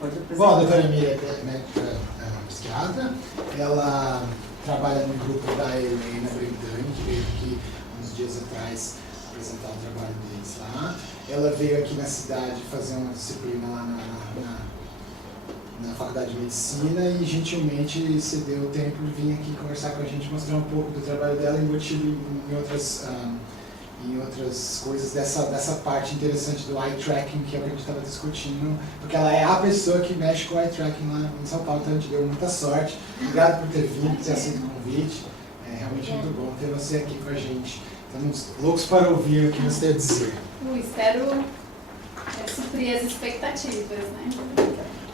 Pode apresentar. Bom, a doutora Miriam é médica psiquiatra, ela trabalha no grupo da Helena Brendani, que veio aqui uns dias atrás apresentar o trabalho deles lá. Ela veio aqui na cidade fazer uma disciplina lá na Faculdade de Medicina e gentilmente cedeu o tempo de vir aqui conversar com a gente, mostrar um pouco do trabalho dela embutido em outras coisas dessa parte interessante do eye tracking, que é o que a gente estava discutindo, porque ela é a pessoa que mexe com o eye tracking lá em São Paulo, então a gente deu muita sorte. Obrigado por ter vindo, por ter aceito o convite. É realmente muito bom ter você aqui com a gente. Estamos loucos para ouvir o que você tem a dizer. Espero suprir as expectativas, né?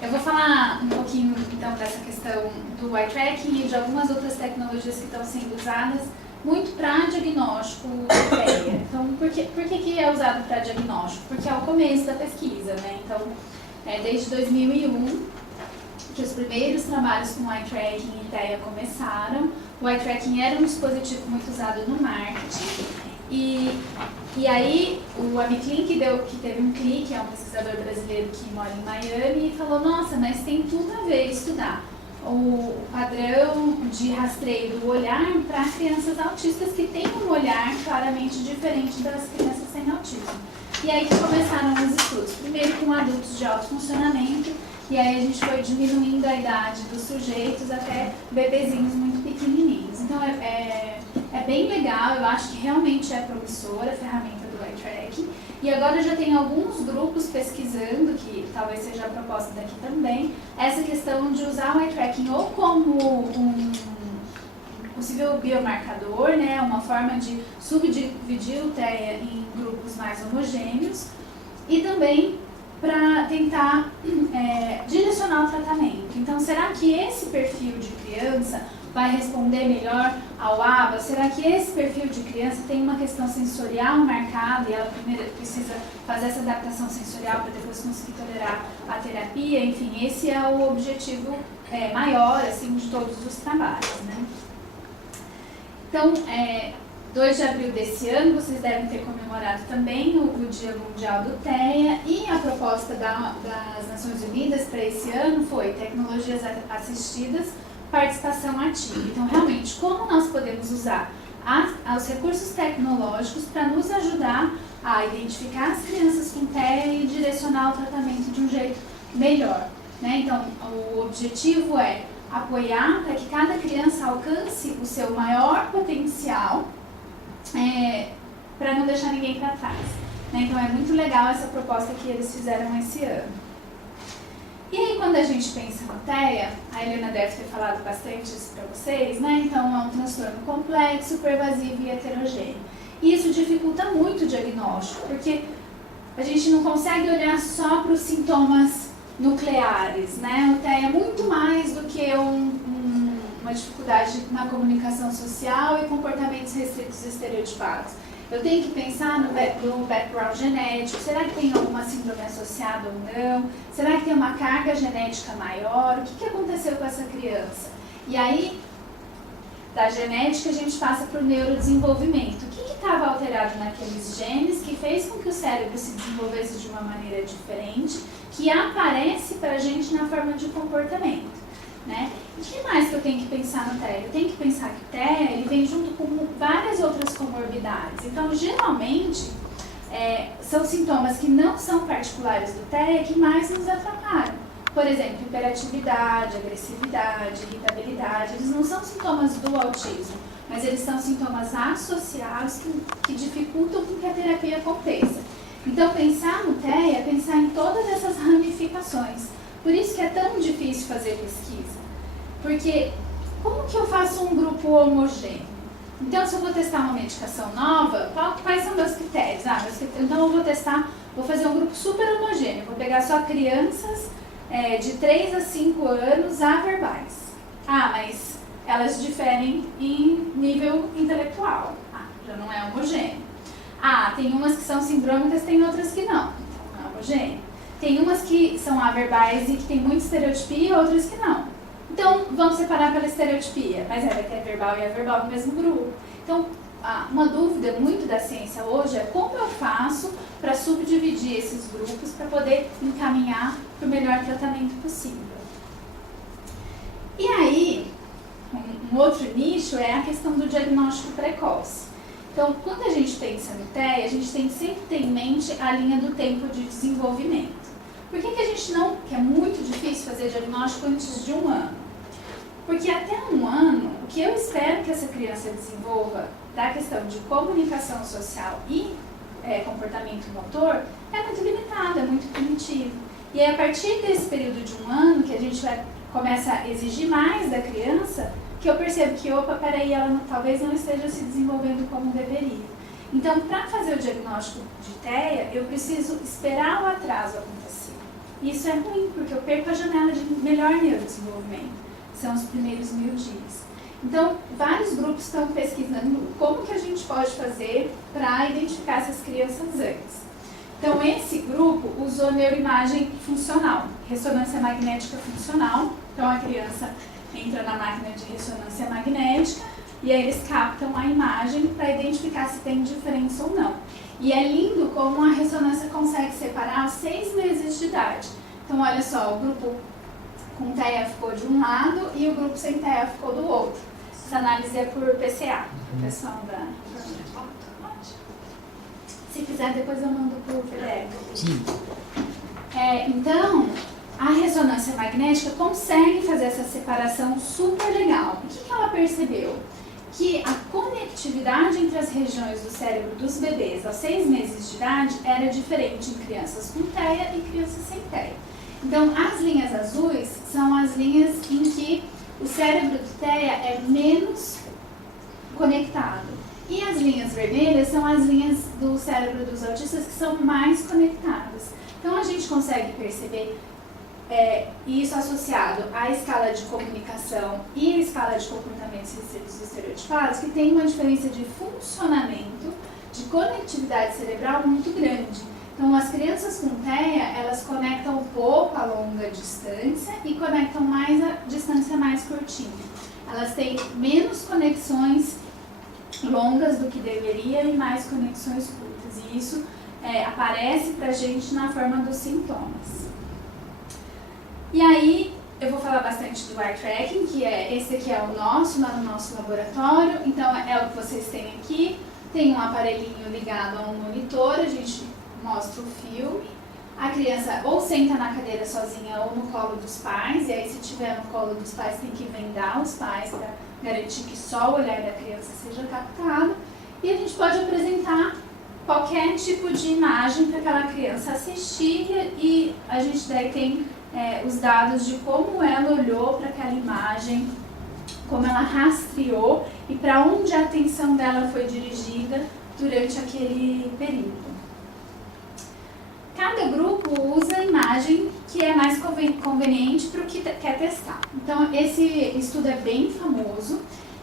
Eu vou falar um pouquinho, então, dessa questão do eye tracking e de algumas outras tecnologias que estão sendo usadas muito para diagnóstico de TEA. Então, por que é usado para diagnóstico? Porque é o começo da pesquisa, né? Então, desde 2001, que os primeiros trabalhos com eye tracking e TEA começaram. O eye tracking era um dispositivo muito usado no marketing. E aí, o Amit Lin, que teve um clique, é um pesquisador brasileiro que mora em Miami, e falou, nossa, mas tem tudo a ver estudar o padrão de rastreio do olhar para crianças autistas que têm um olhar claramente diferente das crianças sem autismo. E aí que começaram os estudos, primeiro com adultos de alto funcionamento, e aí a gente foi diminuindo a idade dos sujeitos até bebezinhos muito pequenininhos. Então é bem legal, eu acho que realmente é promissora a ferramenta do eye tracking. E agora já tem alguns grupos pesquisando, que talvez seja a proposta daqui também, essa questão de usar o eye tracking ou como um possível biomarcador, né, uma forma de subdividir o TEA em grupos mais homogêneos, e também para tentar direcionar o tratamento. Então, será que esse perfil de criança vai responder melhor ao ABA? Será que esse perfil de criança tem uma questão sensorial marcada e ela primeiro precisa fazer essa adaptação sensorial para depois conseguir tolerar a terapia? Enfim, esse é o objetivo maior assim, de todos os trabalhos, né? Então, 2 de abril desse ano, vocês devem ter comemorado também o Dia Mundial do TEA, e a proposta das Nações Unidas para esse ano foi tecnologias assistidas, participação ativa. Então, realmente, como nós podemos usar os recursos tecnológicos para nos ajudar a identificar as crianças com TEA e direcionar o tratamento de um jeito melhor, né? Então, o objetivo é apoiar para que cada criança alcance o seu maior potencial, para não deixar ninguém para trás, né? Então, é muito legal essa proposta que eles fizeram esse ano. E aí, quando a gente pensa no TEA, a Helena deve ter falado bastante isso para vocês, né? Então, é um transtorno complexo, pervasivo e heterogêneo. E isso dificulta muito o diagnóstico, porque a gente não consegue olhar só para os sintomas nucleares, né? O TEA é muito mais do que uma dificuldade na comunicação social e comportamentos restritos e estereotipados. Eu tenho que pensar no background genético, será que tem alguma síndrome associada ou não? Será que tem uma carga genética maior? O que aconteceu com essa criança? E aí, da genética, a gente passa para o neurodesenvolvimento. O que estava alterado naqueles genes que fez com que o cérebro se desenvolvesse de uma maneira diferente, que aparece para a gente na forma de comportamento, né? E o que mais que eu tenho que pensar no TEA? Eu tenho que pensar que o TEA ele vem junto com várias outras comorbidades. Então, geralmente, são sintomas que não são particulares do TEA que mais nos atrapalham. Por exemplo, hiperatividade, agressividade, irritabilidade, eles não são sintomas do autismo, mas eles são sintomas associados que dificultam que a terapia aconteça. Então, pensar no TEA é pensar em todas essas ramificações. Por isso que é tão difícil fazer pesquisa. Porque como que eu faço um grupo homogêneo? Então, se eu vou testar uma medicação nova, quais são meus critérios? Então eu vou fazer um grupo super homogêneo. Vou pegar só crianças de 3 a 5 anos averbais. Mas elas diferem em nível intelectual. Já não é homogêneo. Tem umas que são sindrômicas, tem outras que não. Então não é homogêneo. Tem umas que são averbais e que tem muita estereotipia, outras que não. Então, vamos separar pela estereotipia, mas vai ter verbal e averbal no mesmo grupo. Então, uma dúvida muito da ciência hoje é como eu faço para subdividir esses grupos para poder encaminhar para o melhor tratamento possível. E aí, um outro nicho é a questão do diagnóstico precoce. Então, quando a gente pensa no TEA, a gente tem que sempre ter em mente a linha do tempo de desenvolvimento. Por que a gente não, que é muito difícil fazer diagnóstico antes de 1 ano? Porque até 1 ano, o que eu espero que essa criança desenvolva da questão de comunicação social e comportamento motor é muito limitado, é muito primitivo. E aí, a partir desse período de 1 ano, que a gente começa a exigir mais da criança, que eu percebo que, opa, peraí, ela talvez não esteja se desenvolvendo como deveria. Então, para fazer o diagnóstico de TEA, eu preciso esperar o atraso acontecer. E isso é ruim, porque eu perco a janela de melhor neurodesenvolvimento. São os primeiros 1000 dias. Então, vários grupos estão pesquisando como que a gente pode fazer para identificar essas crianças antes. Então, esse grupo usou neuroimagem funcional, ressonância magnética funcional. Então, a criança entra na máquina de ressonância magnética e aí eles captam a imagem para identificar se tem diferença ou não. E é lindo como a ressonância consegue separar aos 6 meses de idade. Então, olha só, o grupo com TEA ficou de um lado e o grupo sem TEA ficou do outro. Essa análise é por PCA, pessoal da... Se quiser, depois eu mando por PDF. Sim. Então, a ressonância magnética consegue fazer essa separação super legal. O que ela percebeu? Que a conectividade entre as regiões do cérebro dos bebês aos 6 meses de idade era diferente em crianças com TEA e crianças sem TEA. Então, as linhas azuis são as linhas em que o cérebro do TEA é menos conectado. E as linhas vermelhas são as linhas do cérebro dos autistas que são mais conectadas. Então, a gente consegue perceber isso associado à escala de comunicação e à escala de comportamentos estereotipados, que tem uma diferença de funcionamento, de conectividade cerebral muito grande. Então, as crianças com TEA, elas conectam um pouco a longa distância e conectam mais a distância mais curtinha. Elas têm menos conexões longas do que deveria e mais conexões curtas. E isso aparece pra gente na forma dos sintomas. E aí, eu vou falar bastante do eye tracking, que esse aqui é o nosso, lá no nosso laboratório. Então, é o que vocês têm aqui. Tem um aparelhinho ligado a um monitor, a gente mostra o filme. A criança ou senta na cadeira sozinha ou no colo dos pais. E aí, se tiver no colo dos pais, tem que vendar os pais para garantir que só o olhar da criança seja captado. E a gente pode apresentar qualquer tipo de imagem para aquela criança assistir e a gente daí tem os dados de como ela olhou para aquela imagem, como ela rastreou e para onde a atenção dela foi dirigida durante aquele período. Cada grupo usa a imagem que é mais conveniente para o que quer testar. Então, esse estudo é bem famoso.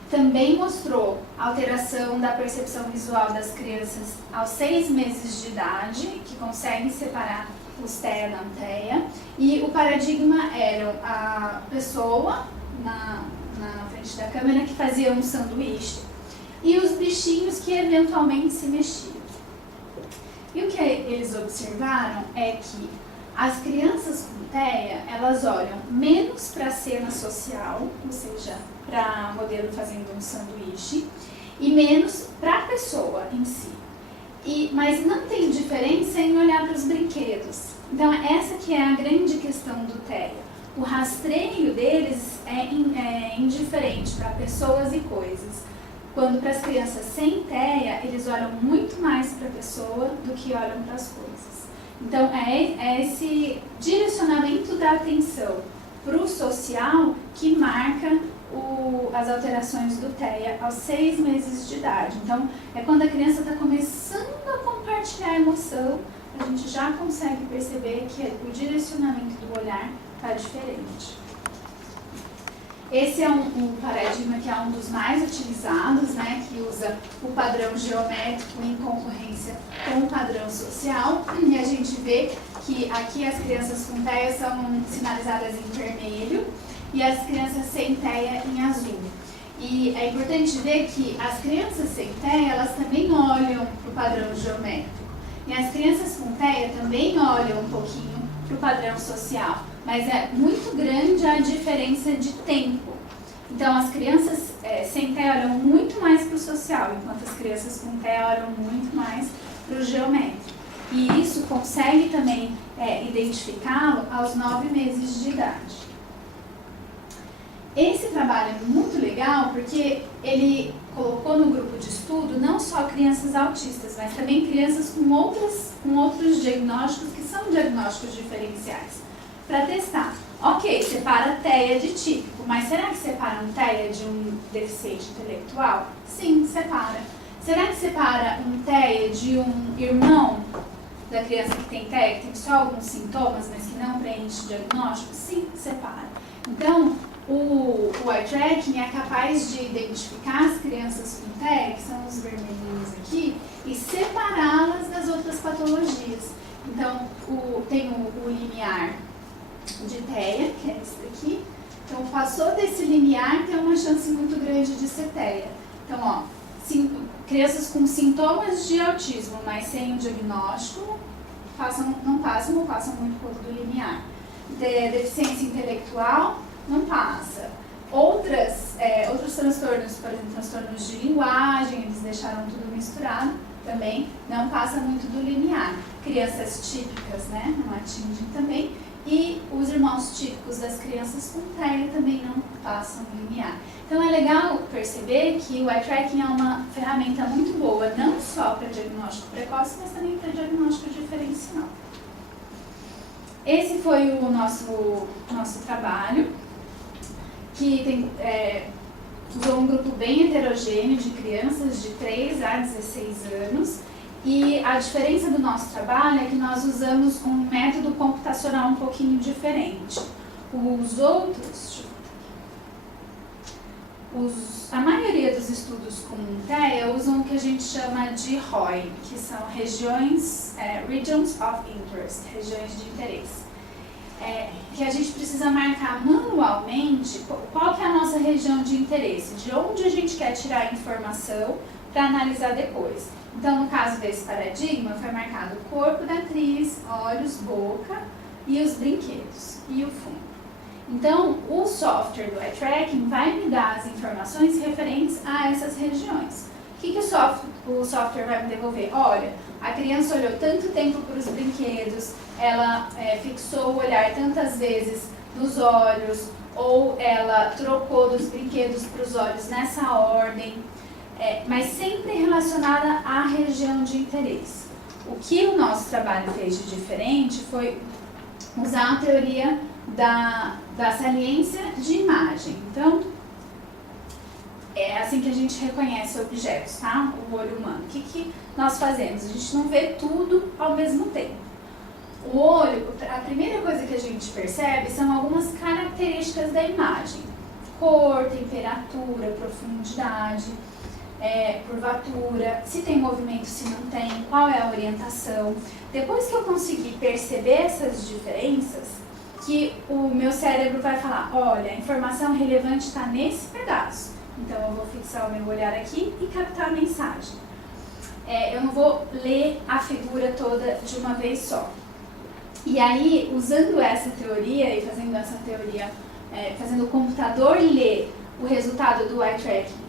Também mostrou alteração da percepção visual das crianças aos 6 meses de idade, que conseguem separar os TEA da TEA. E o paradigma era a pessoa na frente da câmera que fazia um sanduíche e os bichinhos que eventualmente se mexiam. E o que eles observaram é que as crianças com TEA, elas olham menos para a cena social, ou seja, para o modelo fazendo um sanduíche, e menos para a pessoa em si. Mas não tem diferença em olhar para os brinquedos. Então, essa que é a grande questão do TEA. O rastreio deles é indiferente para pessoas e coisas. Quando para as crianças sem TEA, eles olham muito mais para a pessoa do que olham para as coisas. Então, é esse direcionamento da atenção para o social que marca as alterações do TEA aos 6 meses de idade. Então, é quando a criança está começando a compartilhar a emoção, a gente já consegue perceber que o direcionamento do olhar está diferente. Esse é um paradigma que é um dos mais utilizados, né, que usa o padrão geométrico em concorrência com o padrão social. E a gente vê que aqui as crianças com TEA são sinalizadas em vermelho e as crianças sem TEA em azul. E é importante ver que as crianças sem TEA, elas também olham para o padrão geométrico. E as crianças com TEA também olham um pouquinho para o padrão social. Mas é muito grande a diferença de tempo. Então, as crianças sem TEA olham muito mais para o social, enquanto as crianças com TEA olham muito mais para o geométrico. E isso consegue também identificá-lo aos 9 meses de idade. Esse trabalho é muito legal porque ele colocou no grupo de estudo não só crianças autistas, mas também crianças com outros diagnósticos que são diagnósticos diferenciais, para testar. Ok, separa TEA de típico, mas será que separa um TEA de um deficiente intelectual? Sim, separa. Será que separa um TEA de um irmão da criança que tem TEA, que tem só alguns sintomas, mas que não preenche o diagnóstico? Sim, separa. Então, o eye tracking é capaz de identificar as crianças com TEA, que são os vermelhinhos aqui, e separá-las das outras patologias. Então, tem o limiar de TEA, que é esse daqui. Então, passou desse limiar, tem uma chance muito grande de ser TEA. Então, ó, crianças com sintomas de autismo, mas sem o diagnóstico, não passam ou passam muito pouco do limiar. Deficiência intelectual, não passa. Outros transtornos, por exemplo, transtornos de linguagem, eles deixaram tudo misturado, também não passa muito do limiar. Crianças típicas, né, não atingem também. E os irmãos típicos das crianças com TEA também não passam do limiar. Então é legal perceber que o eye tracking é uma ferramenta muito boa, não só para diagnóstico precoce, mas também para diagnóstico diferencial. Esse foi o nosso trabalho, que usou um grupo bem heterogêneo de crianças de 3 a 16 anos. E a diferença do nosso trabalho é que nós usamos um método computacional um pouquinho diferente. A maioria dos estudos com TEA usam o que a gente chama de ROI, que são Regions of Interest, regiões de interesse. Que a gente precisa marcar manualmente qual que é a nossa região de interesse, de onde a gente quer tirar a informação para analisar depois. Então, no caso desse paradigma, foi marcado o corpo da atriz, olhos, boca e os brinquedos e o fundo. Então, o software do eye tracking vai me dar as informações referentes a essas regiões. O que o software vai me devolver? Olha, a criança olhou tanto tempo para os brinquedos, ela fixou o olhar tantas vezes nos olhos, ou ela trocou dos brinquedos para os olhos nessa ordem. Mas sempre relacionada à região de interesse. O que o nosso trabalho fez de diferente foi usar a teoria da saliência de imagem. Então, é assim que a gente reconhece objetos, tá? O olho humano. O que nós fazemos? A gente não vê tudo ao mesmo tempo. O olho, a primeira coisa que a gente percebe são algumas características da imagem. Cor, temperatura, profundidade, curvatura, se tem movimento, se não tem, qual é a orientação. Depois que eu conseguir perceber essas diferenças, que o meu cérebro vai falar, olha, a informação relevante está nesse pedaço. Então eu vou fixar o meu olhar aqui e captar a mensagem. Eu não vou ler a figura toda de uma vez só. E aí, usando essa teoria e fazendo essa teoria, fazendo o computador ler o resultado do eye tracking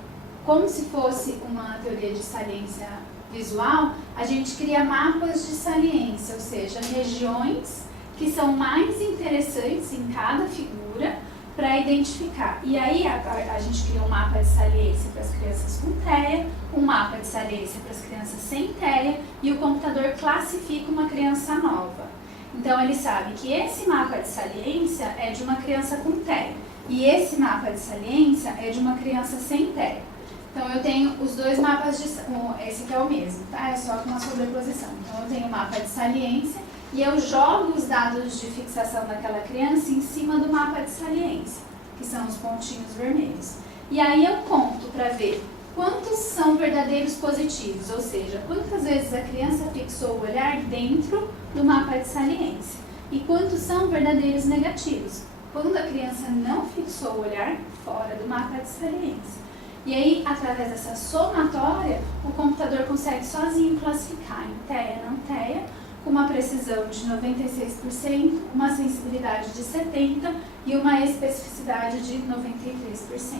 como se fosse uma teoria de saliência visual, a gente cria mapas de saliência, ou seja, regiões que são mais interessantes em cada figura para identificar. E aí a gente cria um mapa de saliência para as crianças com TEA, um mapa de saliência para as crianças sem TEA, e o computador classifica uma criança nova. Então ele sabe que esse mapa de saliência é de uma criança com TEA, e esse mapa de saliência é de uma criança sem TEA. Então eu tenho os dois mapas esse aqui é o mesmo, tá? É só com uma sobreposição. Então eu tenho o mapa de saliência e eu jogo os dados de fixação daquela criança em cima do mapa de saliência, que são os pontinhos vermelhos. E aí eu conto para ver quantos são verdadeiros positivos, ou seja, quantas vezes a criança fixou o olhar dentro do mapa de saliência e quantos são verdadeiros negativos, quando a criança não fixou o olhar fora do mapa de saliência. E aí, através dessa somatória, o computador consegue sozinho classificar em TEA e não TEA, com uma precisão de 96%, uma sensibilidade de 70% e uma especificidade de 93%.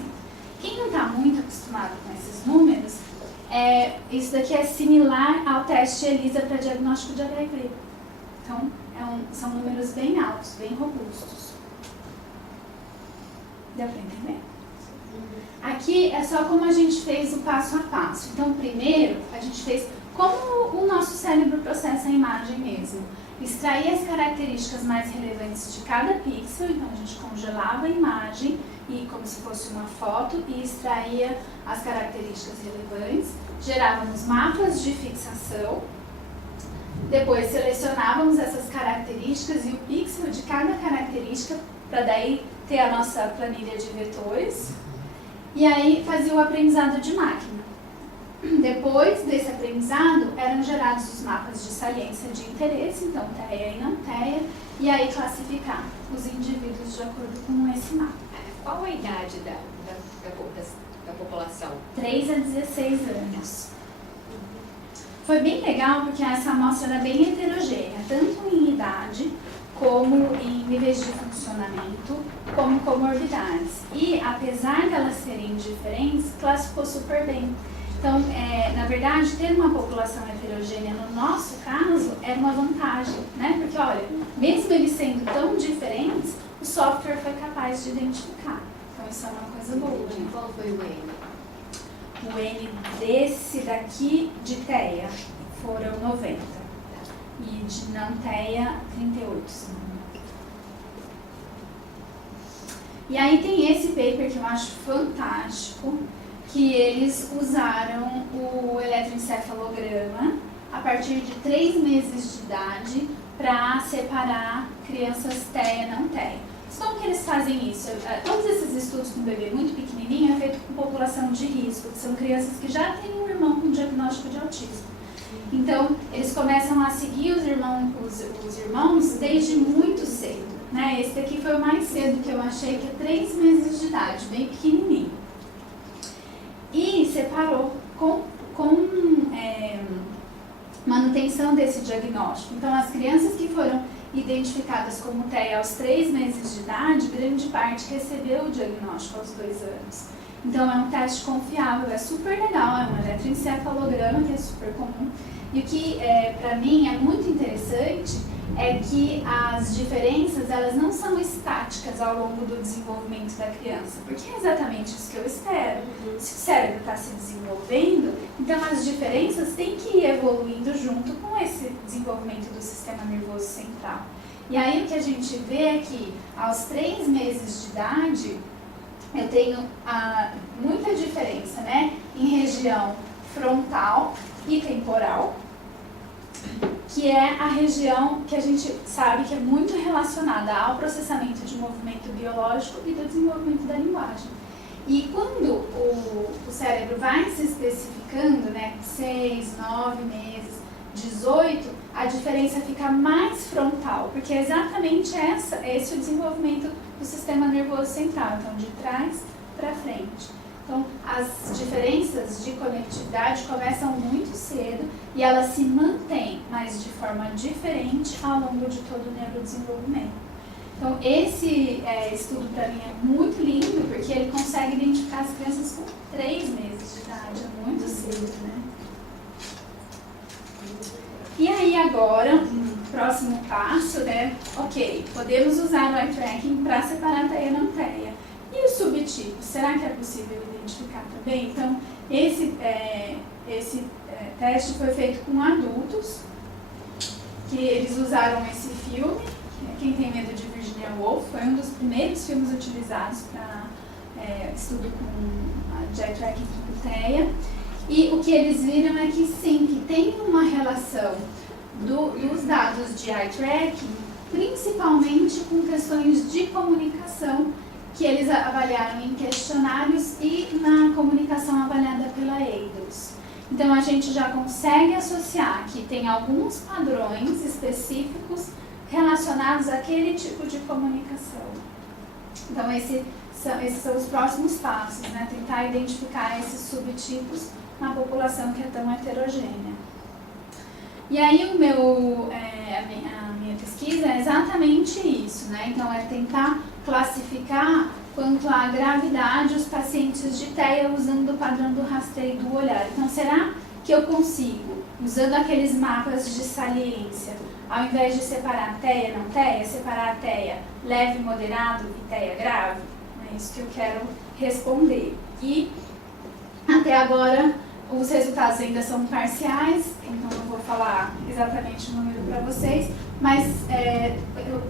Quem não está muito acostumado com esses números, isso daqui é similar ao teste ELISA para diagnóstico de HIV. Então, são números bem altos, bem robustos. Deu para entender? Aqui é só como a gente fez o passo a passo. Então, primeiro, a gente fez como o nosso cérebro processa a imagem mesmo. Extrair as características mais relevantes de cada pixel, então a gente congelava a imagem e como se fosse uma foto e extraía as características relevantes. Gerávamos mapas de fixação. Depois selecionávamos essas características e o pixel de cada característica para daí ter a nossa planilha de vetores. E aí fazia o aprendizado de máquina. Depois desse aprendizado, eram gerados os mapas de saliência de interesse, então TEA e não TEA, e aí classificar os indivíduos de acordo com esse mapa. Qual a idade da população? 3 a 16 anos. Foi bem legal porque essa amostra era bem heterogênea, tanto em idade, como em níveis de funcionamento, como comorbidades. E, apesar de elas serem diferentes, classificou super bem. Então, na verdade, ter uma população heterogênea, no nosso caso, era uma vantagem, né? Porque, olha, mesmo eles sendo tão diferentes, o software foi capaz de identificar. Então, isso é uma coisa boa. E qual foi o N? O N desse daqui, de TEA, foram 90. E de não TEA, 38, se não me engano. E aí tem esse paper que eu acho fantástico, que eles usaram o eletroencefalograma a partir de 3 meses de idade para separar crianças TEA e não TEA. Mas como que eles fazem isso? Todos esses estudos com bebê muito pequenininho é feito com população de risco, que são crianças que já têm um irmão com diagnóstico de autismo. Então, eles começam a seguir os irmãos desde muito cedo. Né? Esse daqui foi o mais cedo que eu achei, que é 3 meses de idade, bem pequenininho. E separou com manutenção desse diagnóstico. Então, as crianças que foram identificadas como TEA aos 3 meses de idade, grande parte recebeu o diagnóstico aos 2 anos. Então, é um teste confiável, é super legal, é um eletroencefalograma que é super comum. E o que, para mim, é muito interessante é que as diferenças, elas não são estáticas ao longo do desenvolvimento da criança, porque é exatamente isso que eu espero. Se o cérebro está se desenvolvendo, então as diferenças têm que ir evoluindo junto com esse desenvolvimento do sistema nervoso central. E aí o que a gente vê é que aos 3 meses de idade, eu tenho muita diferença, né, em região frontal e temporal, que é a região que a gente sabe que é muito relacionada ao processamento de movimento biológico e do desenvolvimento da linguagem. E quando o cérebro vai se especificando, né, 6, 9 meses, 18, a diferença fica mais frontal, porque é exatamente esse o desenvolvimento do sistema nervoso central, então de trás para frente. Então, as diferenças de conectividade começam muito cedo e elas se mantêm, mas de forma diferente ao longo de todo o neurodesenvolvimento. Então, esse estudo para mim é muito lindo, porque ele consegue identificar as crianças com 3 meses de idade, é muito cedo, né? E aí agora, próximo passo, né? Ok, podemos usar o eye tracking para separar TEA e não TEA. E os subtipos, será que é possível identificar também? Então, esse teste foi feito com adultos, que eles usaram esse filme, Quem Tem Medo de Virginia Woolf, foi um dos primeiros filmes utilizados para estudo de eye tracking com TEA. E o que eles viram é que sim, que tem uma relação dos dados de eye tracking, principalmente com questões de comunicação, que eles avaliaram em questionários e na comunicação avaliada pela EIDOS. Então, a gente já consegue associar que tem alguns padrões específicos relacionados àquele tipo de comunicação. Então, esse esses são os próximos passos, né? Tentar identificar esses subtipos na população que é tão heterogênea. E aí a minha pesquisa é exatamente isso, né? Então é tentar classificar quanto à gravidade os pacientes de TEA usando o padrão do rastreio do olhar. Então será que eu consigo, usando aqueles mapas de saliência, ao invés de separar TEA não TEA, separar TEA leve, moderado e TEA grave? É isso que eu quero responder. E até agora os resultados ainda são parciais, então não vou falar exatamente o número para vocês, mas é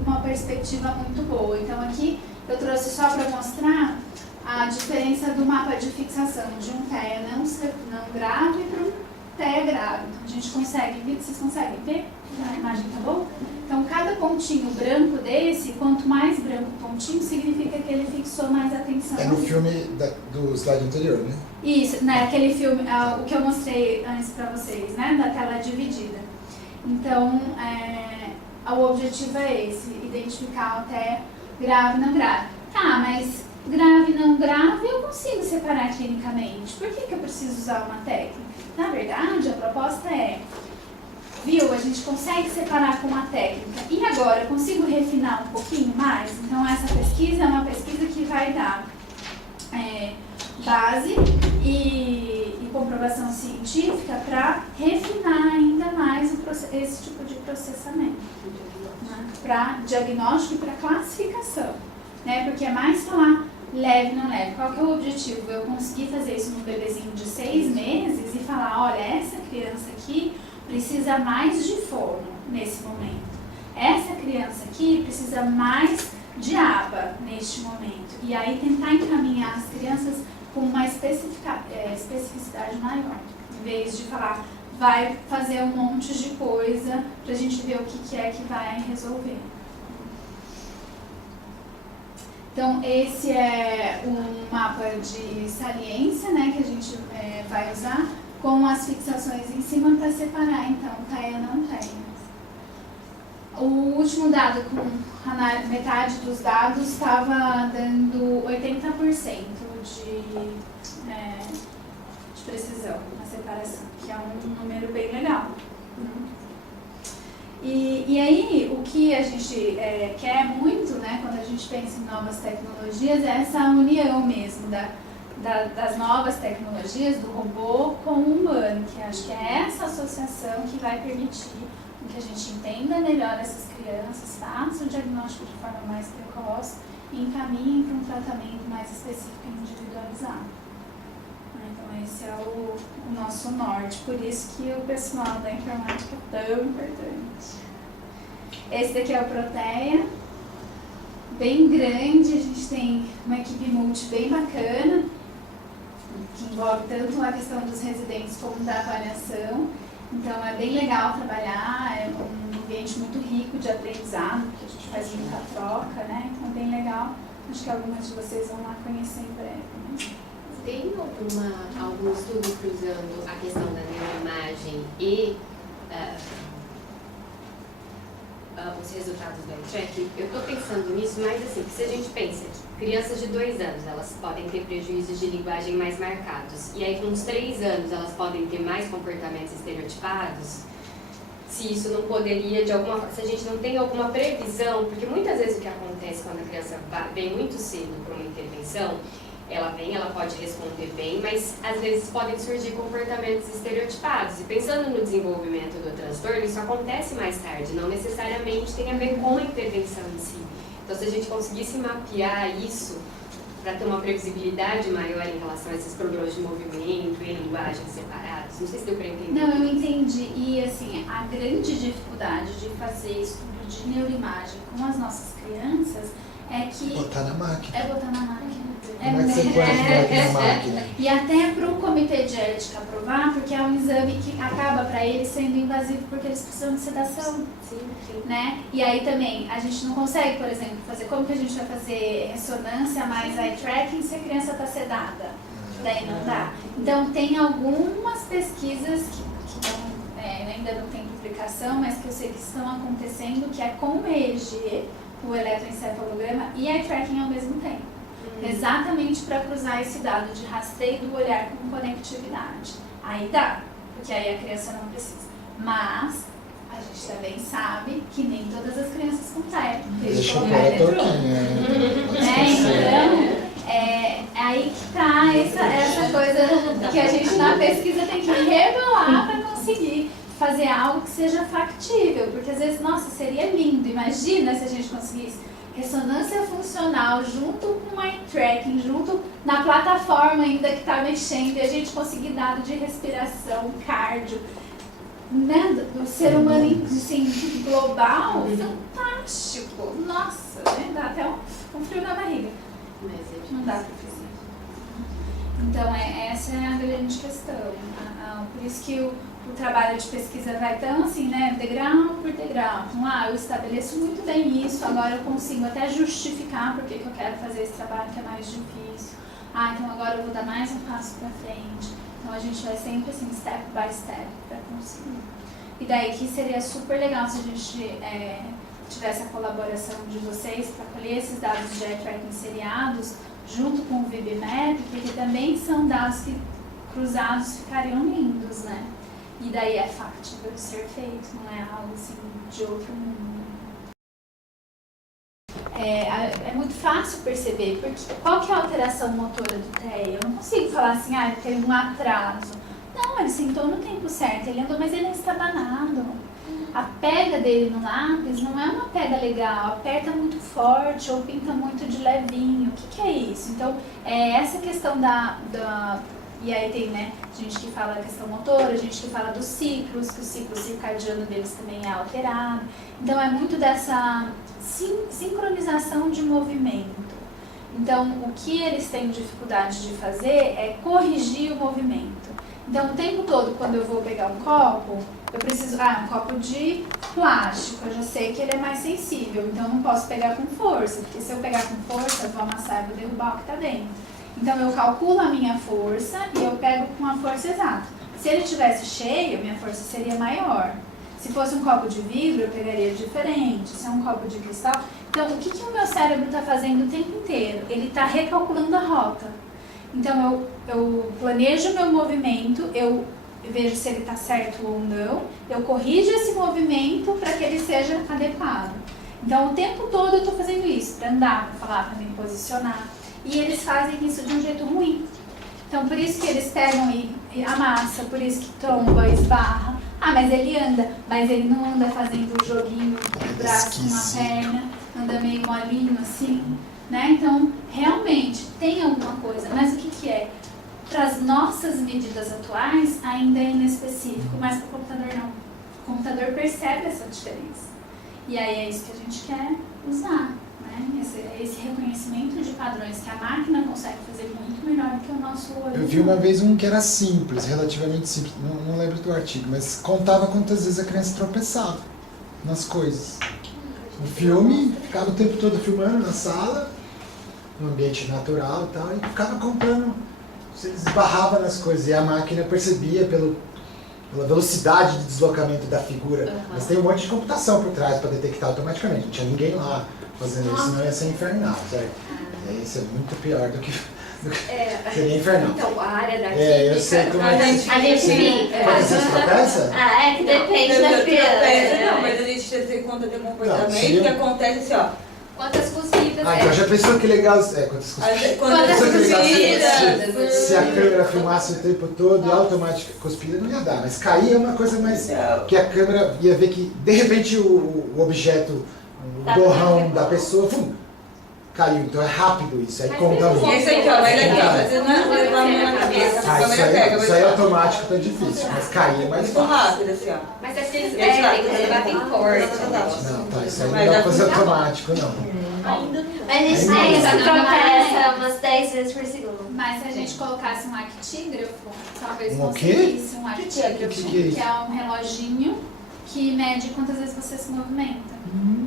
uma perspectiva muito boa. Então aqui eu trouxe só para mostrar a diferença do mapa de fixação de um TEA não grave para um TEA grave. Então a gente consegue ver, vocês conseguem ver? A imagem tá bom? Então cada pontinho branco desse, quanto mais branco o pontinho, significa que ele fixou mais atenção. É no filme do slide anterior, né? Isso, né? Aquele filme, o que eu mostrei antes para vocês, né? Da tela dividida. Então, o objetivo é esse, identificar até grave e não grave. Tá, mas grave e não grave eu consigo separar clinicamente. Por que eu preciso usar uma técnica? Na verdade, a proposta é, viu, a gente consegue separar com uma técnica. E agora, eu consigo refinar um pouquinho mais? Então, essa pesquisa é uma pesquisa que vai dar base e comprovação científica para refinar ainda mais esse tipo de processamento, né? Para diagnóstico e para classificação, né? Porque é mais falar leve, não leve. Qual que é o objetivo? Eu conseguir fazer isso num bebezinho de 6 meses e falar, olha, essa criança aqui precisa mais de fono nesse momento. Essa criança aqui precisa mais de aba neste momento. E aí tentar encaminhar as crianças com uma especificidade maior. Em vez de falar, vai fazer um monte de coisa pra gente ver o que é que vai resolver. Então, esse é um mapa de saliência, né, que a gente vai usar, com as fixações em cima para separar, então, TEA não TEA. O último dado, com metade dos dados, estava dando 80% de precisão na separação, que é um número bem legal. E aí, o que a gente quer muito, né, quando a gente pensa em novas tecnologias, é essa união mesmo das novas tecnologias, do robô com o humano, que acho que é essa associação que vai permitir que a gente entenda melhor essas crianças, faça o diagnóstico de forma mais precoce e encaminhe para um tratamento mais específico e individualizado. Então esse é o nosso norte, por isso que o pessoal da informática é tão importante. Esse daqui é o Proteia, bem grande, a gente tem uma equipe multi bem bacana, que envolve tanto a questão dos residentes como da avaliação. Então é bem legal trabalhar, é um ambiente muito rico de aprendizado, porque a gente faz muita troca, né? Então é bem legal. Acho que algumas de vocês vão lá conhecer em breve, né? Tem algum estudo cruzando a questão da neuroimagem e os resultados do eye-track? Eu estou pensando nisso, mas assim, se a gente pensa que crianças de 2 anos, elas podem ter prejuízos de linguagem mais marcados, e aí com uns 3 anos elas podem ter mais comportamentos estereotipados, se isso não poderia, de alguma forma, se a gente não tem alguma previsão, porque muitas vezes o que acontece quando a criança vem muito cedo para uma intervenção, ela pode responder bem, mas às vezes podem surgir comportamentos estereotipados. E pensando no desenvolvimento do transtorno, isso acontece mais tarde, não necessariamente tem a ver com a intervenção em si. Então, se a gente conseguisse mapear isso para ter uma previsibilidade maior em relação a esses problemas de movimento e linguagem separados, não sei se deu para entender. Não, eu entendi. E assim, a grande dificuldade de fazer estudo de neuroimagem com as nossas crianças é que... Botar na máquina. É botar na máquina. Como é que você põe na máquina? E até para o comitê de ética aprovar, porque é um exame que acaba para eles sendo invasivo porque eles precisam de sedação. Sim. Né? E aí também, a gente não consegue, por exemplo, fazer como que a gente vai fazer ressonância mais eye tracking se a criança está sedada. Daí não dá. Então tem algumas pesquisas que ainda não tem publicação, mas que eu sei que estão acontecendo, que é com o EEG, o eletroencefalograma, e eye tracking ao mesmo tempo. Exatamente para cruzar esse dado de rastreio do olhar com conectividade. Aí dá, porque aí a criança não precisa. Mas a gente também sabe que nem todas as crianças conseguem. Deixa eu pôr a touquinha. Então, é aí que tá essa coisa que a gente na pesquisa tem que rebolar para conseguir fazer algo que seja factível. Porque às vezes, nossa, seria lindo. Imagina se a gente conseguisse ressonância funcional junto com eye tracking, junto na plataforma ainda que está mexendo, e a gente conseguir dado de respiração, cardio, né, do ser humano assim, global, fantástico. Nossa, né, dá até um frio na barriga. Não dá para fazer. Então, essa é a grande questão. Por isso que o trabalho de pesquisa vai tão assim, né, degrau por degrau. Então, eu estabeleço muito bem isso, agora eu consigo até justificar porque que eu quero fazer esse trabalho que é mais difícil. Então agora eu vou dar mais um passo para frente. Então a gente vai sempre assim, step by step, para conseguir. E daí que seria super legal se a gente tivesse a colaboração de vocês para colher esses dados de eye tracking seriados junto com o VibMap, porque também são dados que cruzados ficariam lindos, né? E daí é factível de ser feito, não é algo assim de outro mundo. É muito fácil perceber, porque qual que é a alteração motora do TEA? Eu não consigo falar assim, ele teve um atraso. Não, ele sentou no tempo certo, ele andou, mas ele não está banado. A pega dele no lápis não é uma pega legal, aperta muito forte ou pinta muito de levinho. O que é isso? Então, essa questão e aí tem, né, gente que fala da questão motora, gente que fala dos ciclos, que o ciclo circadiano deles também é alterado. Então é muito dessa sincronização de movimento. Então o que eles têm dificuldade de fazer é corrigir o movimento. Então o tempo todo, quando eu vou pegar um copo, eu preciso, um copo de plástico, eu já sei que ele é mais sensível, então eu não posso pegar com força, porque se eu pegar com força, eu vou amassar e vou derrubar o que está dentro. Então eu calculo a minha força e eu pego com a força exata. Se ele estivesse cheio, minha força seria maior. Se fosse um copo de vidro, eu pegaria diferente. Se é um copo de cristal... Então, o que o meu cérebro está fazendo o tempo inteiro? Ele está recalculando a rota. Então, eu planejo o meu movimento, eu vejo se ele está certo ou não, eu corrijo esse movimento para que ele seja adequado. Então, o tempo todo eu estou fazendo isso, para andar, para falar, para me posicionar. E eles fazem isso de um jeito ruim. Então, por isso que eles pegam e amassa, por isso que tromba, esbarra. Mas ele anda, mas ele não anda fazendo o joguinho do braço com a perna, anda meio molinho assim, né? Então, realmente, tem alguma coisa, mas o que é? Para as nossas medidas atuais, ainda é inespecífico, mas para o computador não. O computador percebe essa diferença. E aí é isso que a gente quer usar. Esse reconhecimento de padrões que a máquina consegue fazer muito melhor do que o nosso olho. Eu vi uma vez um que era simples, relativamente simples, não lembro do artigo, mas contava quantas vezes a criança tropeçava nas coisas. No filme, ficava o tempo todo filmando na sala, no ambiente natural e tal, e ficava contando se ele esbarrava nas coisas, e a máquina percebia pela velocidade de deslocamento da figura. Mas tem um monte de computação por trás para detectar automaticamente, não tinha ninguém lá fazendo isso, senão ia ser infernal, certo? Isso é muito pior do que seria infernal. Então, a área da eu sei como é que A gente fica. Você tropeça? É que depende da criança. Não, mas a gente tem que ter conta de comportamento seria... que acontece assim, ó. Quantas cuspidas então já pensou que legal... quantas cuspidas? Quantas cuspidas? Se a câmera filmasse o tempo todo e automática cuspida, não ia dar. Mas cair é uma coisa mais... que a câmera ia ver que, de repente, o objeto, o borrão da pessoa, caiu. Então é rápido isso. Aí conta muito. Esse aqui, ó, vai daqui. Você não levar a mão na cabeça, a câmera pega. Isso aí é automático, tá difícil. Mas cair é mais muito fácil. rápido, assim, ó. Mas é que eles tem que levar bem forte. Não, isso aí não dá pra fazer automático, não. Mas a gente tem que tropeça umas 10 vezes por segundo. Mas se a gente colocasse um actígrafo, talvez Um conseguisse um actígrafo, que é um reloginho que mede quantas vezes você se movimenta.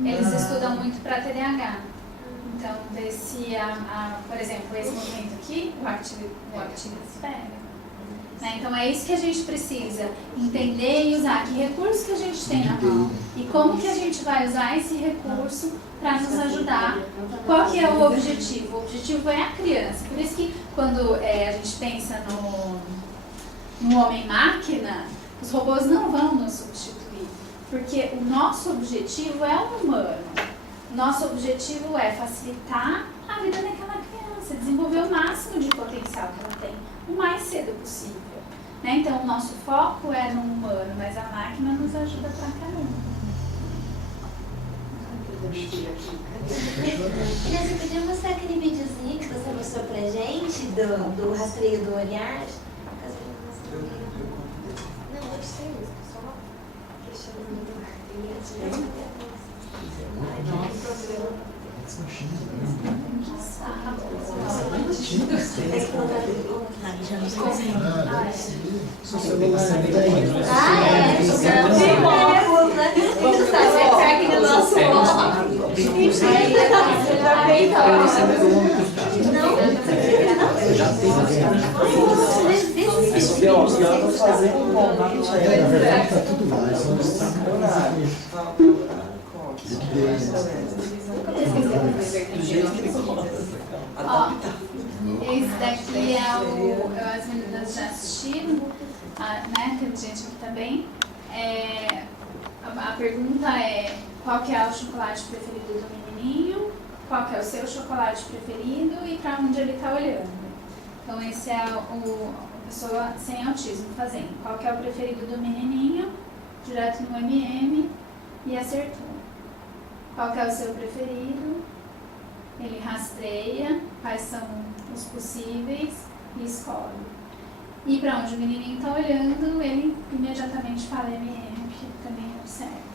Eles estudam muito para TDAH. Então, ver se, por exemplo, esse movimento aqui, o actígrafo pega. Né? Então é isso que a gente precisa entender e usar, que recurso que a gente tem na mão e como que a gente vai usar esse recurso para nos ajudar. Qual que é o objetivo? O objetivo é a criança. Por isso que quando a gente pensa no homem-máquina, os robôs não vão nos substituir, porque o nosso objetivo é o humano. O nosso objetivo é facilitar a vida daquela criança, desenvolver o máximo de potencial que ela tem, o mais cedo possível. Né? Então, o nosso foco é no humano, mas a máquina nos ajuda pra caramba. Você podia mostrar aquele videozinho que você mostrou pra gente, do rastreio do olhar? Não, pode ser isso, só questionando Ó, esse daqui as meninas já assistiram, né? Tem gente aqui também. A pergunta é: qual que é o chocolate preferido do menininho? Qual que é o seu chocolate preferido e para onde ele está olhando? Então esse é a pessoa sem autismo fazendo. Qual que é o preferido do menininho? Direto no MM e acertou. Qual que é o seu preferido? Ele rastreia quais são os possíveis e escolhe. E para onde o menininho está olhando, ele imediatamente fala MM, que também observa.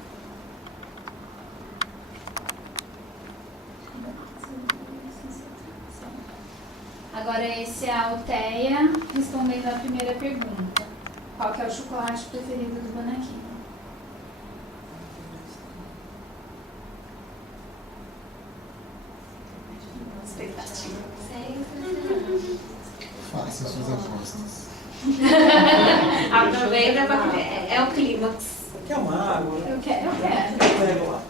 Agora esse é a Alteia respondendo a primeira pergunta. Qual que é o chocolate preferido do bonequinho? Faça suas apostas. Aproveita para é o clímax. Quer uma água? Eu quero. Pega lá.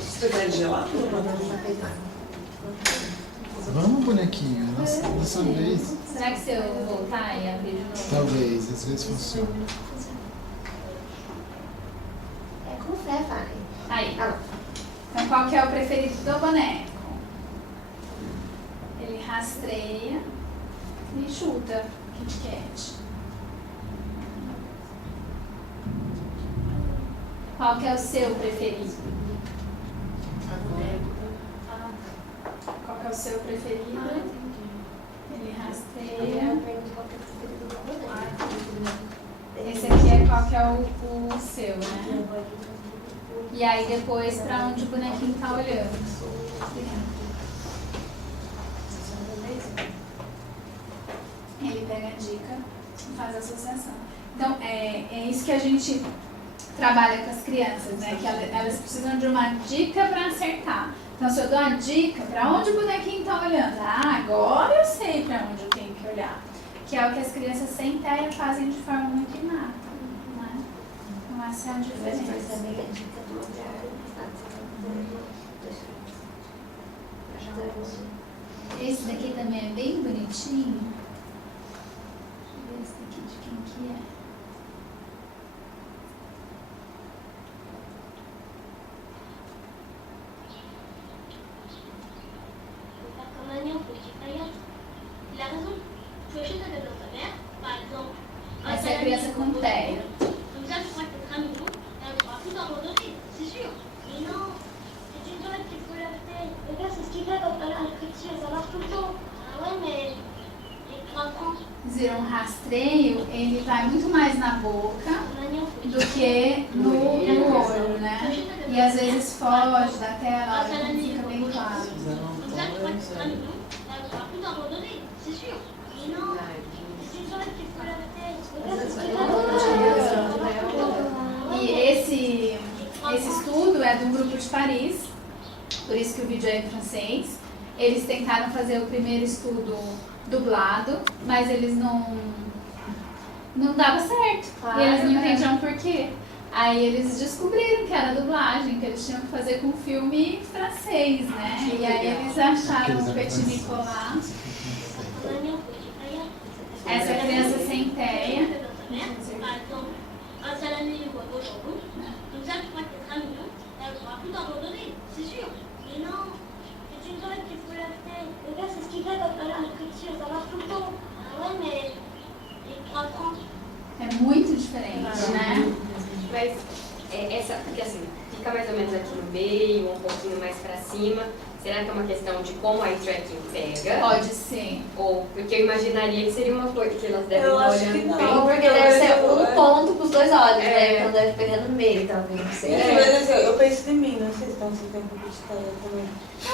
Você quer gelado? Vamos, bonequinho. Dessa vez. Será que se eu voltar e abrir de novo? Talvez, às vezes funciona. É com fé, vai. Aí. Então qual que é o preferido do boneco? Ele rastreia e chuta Kit Kat. Qual que é o seu preferido? Qual que é o seu preferido? Ele rastreia. Esse aqui é qual que é o seu, né? E aí depois pra onde o bonequinho tá olhando. Ele pega a dica e faz a associação. Então, é isso que a gente trabalha com as crianças, né? Que elas precisam de uma dica para acertar. Então, se eu dou a dica, para onde o bonequinho está olhando? Ah, agora eu sei para onde eu tenho que olhar. Que é o que as crianças sem TEA fazem de forma muito inata. Né? Então, essa é a diferença. Esse daqui também é bem bonitinho. Deixa eu ver esse daqui de quem que é. Essa é a criança com TEA. Dizer, um rastreio, ele vai muito mais na boca do que no olho, né? E às vezes foge da tela, não fica bem claro. E esse estudo é de um grupo de Paris, por isso que o vídeo é em francês. Eles tentaram fazer o primeiro estudo dublado, mas eles não não dava certo. Claro, E eles não né? entendiam por quê. Aí eles descobriram que era dublagem, que eles tinham que fazer com filme francês, né? E aí eles acharam o Petit Nicolas. Essa criança sem teia. Par exemple, un salami ou un poche en route, comme ça tu crois que t'es 3 millions, elle n'aura plus d'abandonner, c'est sûr. Mais non, c'est une doigt qu'il faut l'acheter. Le gars, c'est ce qu'il fait quand elle a l'écriture, ça marche tout le temps. Ah ouais, mais il prend 30. É muito diferente, né? Mas essa, porque assim, fica mais ou menos aqui no meio, um pouquinho mais pra cima. Será que é uma questão de como a eye tracking pega? Pode ser. Ou porque eu imaginaria que seria uma coisa que elas devem Eu estar acho que olhando não. bem. Não, porque deve ser um ponto pros dois olhos, né? É. Então deve pegar no meio, talvez. Não sei. Mas assim, eu penso em mim, não sei se estão sem tempo de estar também.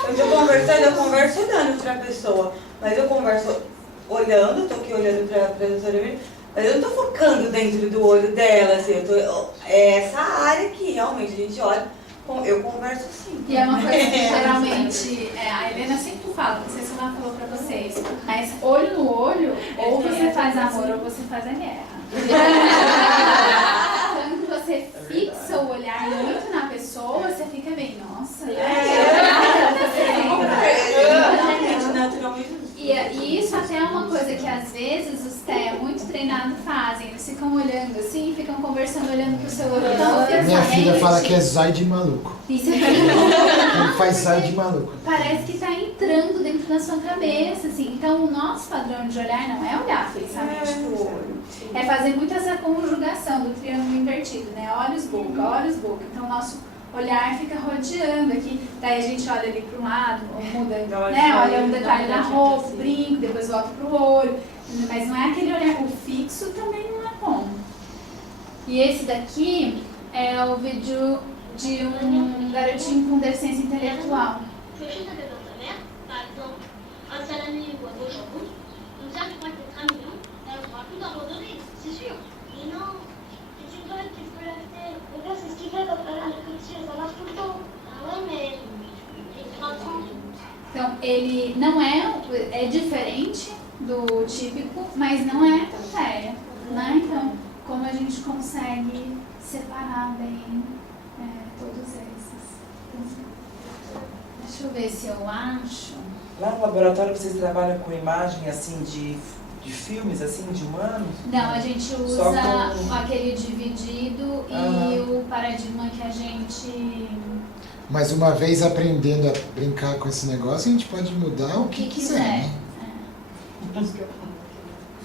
Eu tô conversando, eu converso olhando pra pessoa. Mas eu converso olhando, tô aqui olhando pra doutora, mas eu não tô focando dentro do olho dela, assim, é essa área que realmente a gente olha, eu converso assim. E é uma coisa que geralmente a Helena sempre fala, não sei se ela falou pra vocês, mas olho no olho, ou você faz amor ou você faz a guerra. Quando você fixa o olhar muito na pessoa, você fica bem, nossa, Naturalmente. E isso até é uma coisa que às vezes os TEA muito treinados fazem. Eles ficam olhando assim, ficam conversando, olhando pro seu olho tão fixamente. Minha filha fala que é zóio de maluco. Isso aqui Ele faz zóio de maluco. parece que tá entrando dentro da sua cabeça, assim. Então o nosso padrão de olhar não é olhar fixamente pro olho. É fazer muito essa conjugação do triângulo invertido, né? Olhos, boca. Então o nosso olhar fica rodeando aqui, daí a gente olha ali para um lado, ou muda, né? Olha um detalhe da roupa, brinco, depois volta pro olho, mas não é aquele olhar, o fixo também não é bom. E esse daqui é o vídeo de um garotinho com deficiência intelectual. Tu achètes un cadeau à ta mère, par exemple, un salami ou un poche en route, comme ça tu crois que t'es 3 millions, elle n'aura plus d'abandonner, c'est sûr. Mais non, c'est une doigt qu'il faut l'acheter. Le gars, c'est ce qu'il fait quand elle a l'écriture, ça marche tout le temps. Ah ouais, mais il prend 30. Então ele não é diferente do típico, mas não é TEA, né? Então como a gente consegue separar bem todos esses? Deixa eu ver se eu acho. Lá no laboratório vocês trabalham com imagem assim de filmes, assim, de humanos? Não, a gente usa com aquele dividido e o paradigma que a gente... Mas uma vez aprendendo a brincar com esse negócio, a gente pode mudar o que quiser. Né?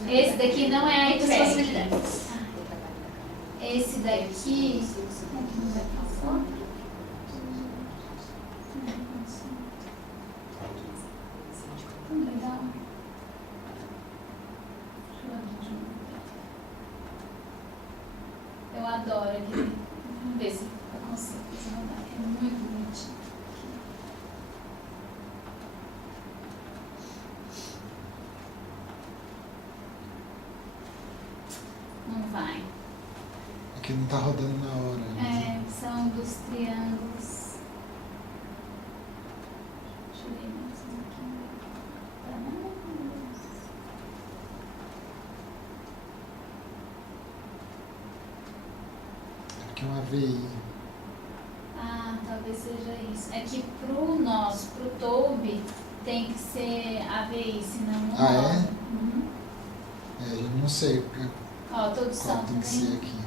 Esse daqui não é eye Muitas tracking. possibilidades. Esse daqui... Legal. Eu adoro aquele. Vamos ver se eu consigo mandar. É muito bonitinho. Não vai. Porque não tá rodando na hora. Né? São dos triângulos. Deixa eu ver mais um aqui. Porque é uma AVI. Ah, talvez seja isso. É que pro Toby tem que ser AVI, senão não Ah, é? roda. Uhum. Eu não sei Ó, todos qual são tem que ser também. aqui.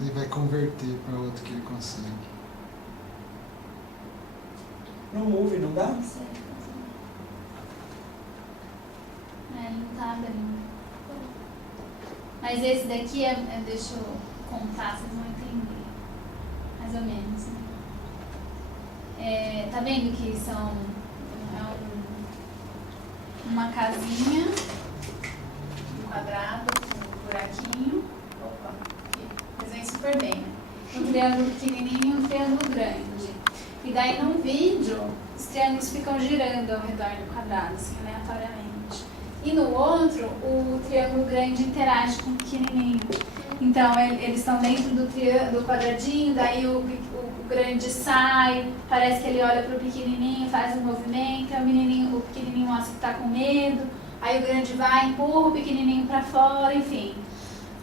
Ele vai converter para outro que ele consegue. No Move, não dá? Não sei. Ele não tá abrindo. Mas esse daqui deixa eu contar, vocês vão entender. Mais ou menos. Né? Tá vendo que são uma casinha, um quadrado, um buraquinho. Opa, aqui. Vocês veem super bem, né? Um triângulo pequenininho e um triângulo grande. E daí no vídeo, os triângulos ficam girando ao redor do quadrado, assim, aleatoriamente. E no outro, o triângulo grande interage com o pequenininho. Então, eles estão dentro do quadradinho, daí o grande sai, parece que ele olha para o pequenininho, faz um movimento, o pequenininho mostra que está com medo, aí o grande vai, empurra o pequenininho para fora, enfim.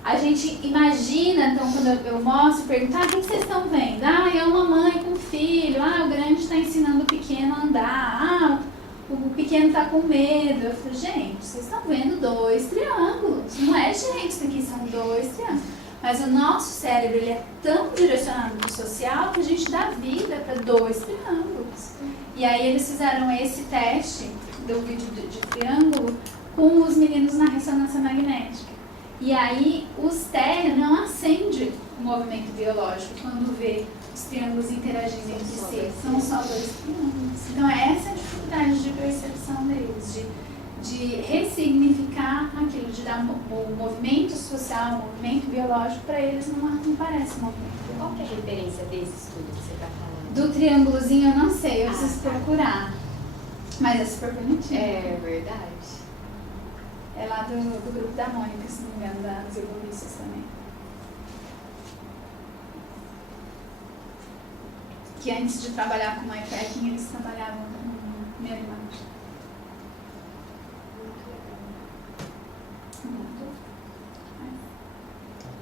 A gente imagina, então, quando eu mostro, pergunto, o que vocês estão vendo? É uma mãe com um filho, o grande está ensinando o pequeno a andar, o pequeno está com medo. Eu falo, gente, vocês estão vendo 2 triângulos. Não é, gente, isso aqui são 2 triângulos. Mas o nosso cérebro, ele é tão direcionado para o social que a gente dá vida para 2 triângulos. E aí eles fizeram esse teste do vídeo de triângulo com os meninos na ressonância magnética. E aí o estéreo não acende o movimento biológico quando vê os triângulos interagindo entre si. São só 2 triângulos. Então essa é a dificuldade de percepção deles, de ressignificar aquilo, de dar o movimento social, o movimento biológico, para eles não parece movimento. Qual que é a referência desse estudo que você está falando? Do triângulozinho eu não sei, eu preciso procurar. Mas é super bonitinho. É verdade. É lá do grupo da Mônica, se não me engano, das evoluístas também. Que antes de trabalhar com eye tracking, eles trabalhavam com minha imagem.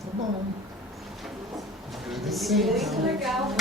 Tá bom. Agradecer. Muito legal.